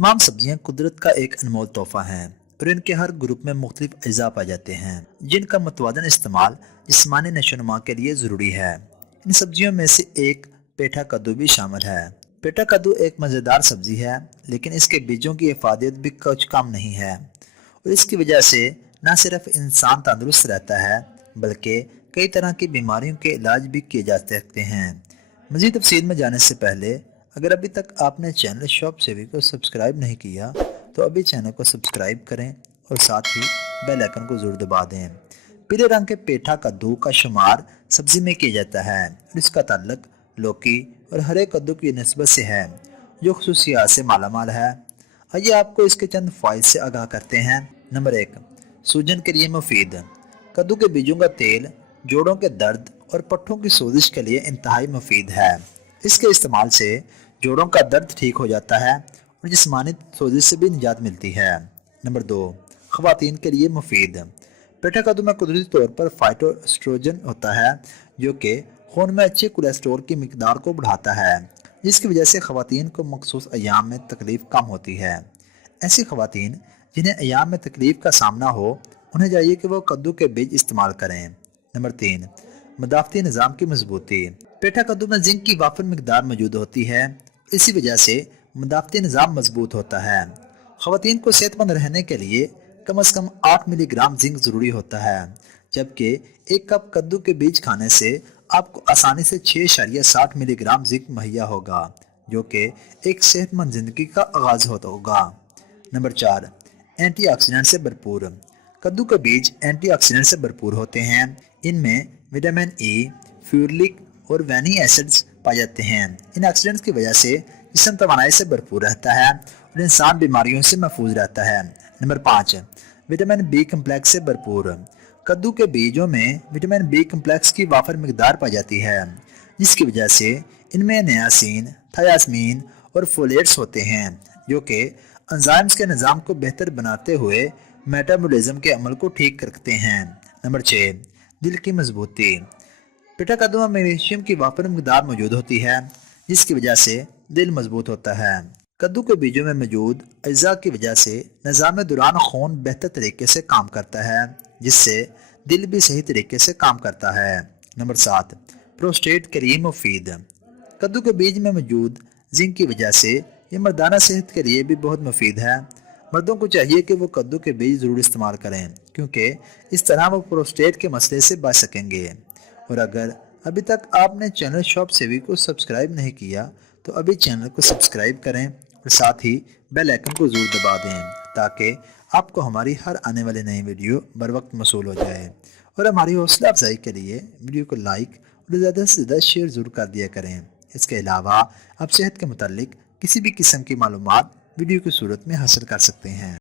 तमाम सब्जियां कुदरत का एक अनमोल तोहफा हैं और इनके हर ग्रुप में मुख्तलिफ अज़ा पाए जाते हैं जिनका मुतवाज़न इस्तेमाल जिस्मानी नशोनुमा के लिए ज़रूरी है। इन सब्जियों में से एक पेठा कद्दू भी शामिल है। पेठा कद्दू एक मज़ेदार सब्जी है, लेकिन इसके बीजों की इफादियत भी कुछ कम नहीं है और इसकी वजह से न सिर्फ इंसान तंदुरुस्त रहता है बल्कि कई तरह की बीमारियों के इलाज भी किए जा सकते हैं। मज़ीद तफसील में जाने से पहले अगर अभी तक आपने चैनल शॉप सेवी को सब्सक्राइब नहीं किया तो अभी चैनल को सब्सक्राइब करें और साथ ही बेल आइकन को ज़रूर दबा दें। पीले रंग के पेठा कद्दू का शुमार सब्ज़ी में किया जाता है और इसका ताल्लुक लौकी और हरे कद्दू की नस्बत से है जो खसूसियात से मालामाल है। आइए आपको इसके चंद फ़ायदे से आगाह करते हैं। नंबर 1, सूजन के लिए मुफीद। कद्दू के बीजों का तेल जोड़ों के दर्द और पट्टों की सोजिश के लिए इंतहाई मुफीद है। इसके इस्तेमाल से जोड़ों का दर्द ठीक हो जाता है और जिस्मानी सोजिश से भी निजात मिलती है। नंबर 2, ख़वातीन के लिए मुफीद। पेठा कद्दू में कुदरती तौर पर फाइटोएस्ट्रोजन होता है जो कि खून में अच्छे कोलेस्ट्रॉल की मिकदार को बढ़ाता है, जिसकी वजह से ख़वातीन को मखसूस अयाम में तकलीफ़ कम होती है। ऐसी ख़वातीन जिन्हें अयाम में तकलीफ़ का सामना हो उन्हें चाहिए कि वो कद्दू के बीज इस्तेमाल करें। नंबर 3, मदाफ़ती निज़ाम की मजबूती। पेठा कद्दू में जिंक की वाफर मिकदार मौजूद होती है, इसी वजह से मदाफ़ती निज़ाम मजबूत होता है। ख़वातीन को सेहतमंद रहने के लिए कम अज़ कम 8 मिलीग्राम जिंक ज़रूरी होता है, जबकि एक कप कद्दू के बीज खाने से आपको आसानी से 6.60 मिलीग्राम जिंक मुहैया होगा, जो कि एक सेहतमंद ज़िंदगी का आगाज़ होगा। नंबर 4, एंटीऑक्सीडेंट से भरपूर। कद्दू के बीज एंटीऑक्सीडेंट से भरपूर होते हैं। इनमें विटामिन ई, फ्यूरिक और वैनी एसिड्स पाए जाते हैं। इन ऑक्सीडेंट्स की वजह से जिस्म तवानाई से भरपूर रहता है और इंसान बीमारियों से महफूज रहता है। नंबर 5, विटामिन बी कम्प्लेक्स से भरपूर। कद्दू के बीजों में विटामिन बी कम्प्लेक्स की वाफर मिकदार पाई जाती है, जिसकी वजह से इनमें नियासिन, थायासमीन और फोलेट्स होते हैं जो कि एंजाइम्स के निज़ाम को बेहतर बनाते हुए मेटाबॉलिज्म के अमल को ठीक रखते हैं। नंबर 6, दिल की मजबूती। पेठा कद्दू में मैग्नीशियम की वाफर मिकदार मौजूद होती है, जिसकी वजह से दिल मजबूत होता है। कद्दू के बीजों में मौजूद अज़ा की वजह से निज़ाम दौरान खून बेहतर तरीके से काम करता है, जिससे दिल भी सही तरीके से काम करता है। नंबर 7, प्रोस्टेट के लिए मुफीद। कद्दू के बीज में मौजूद जिंक की वजह से ये मर्दाना सेहत के लिए भी बहुत मुफीद है। मर्दों को चाहिए कि वो कद्दू के बीज ज़रूर इस्तेमाल करें, क्योंकि इस तरह वो प्रोस्टेट के मसले से बच सकेंगे। और अगर अभी तक आपने चैनल शॉप सेवी को सब्सक्राइब नहीं किया तो अभी चैनल को सब्सक्राइब करें और साथ ही बेल आइकन को ज़रूर दबा दें ताकि आपको हमारी हर आने वाली नई वीडियो बर वक्त मौसूल हो जाए। और हमारी हौसला अफजाई के लिए वीडियो को लाइक और ज़्यादा से ज़्यादा शेयर ज़रूर कर दिया करें। इसके अलावा आप सेहत के मुतालिक किसी भी किस्म की मालूमात वीडियो की सूरत में हासिल कर सकते हैं।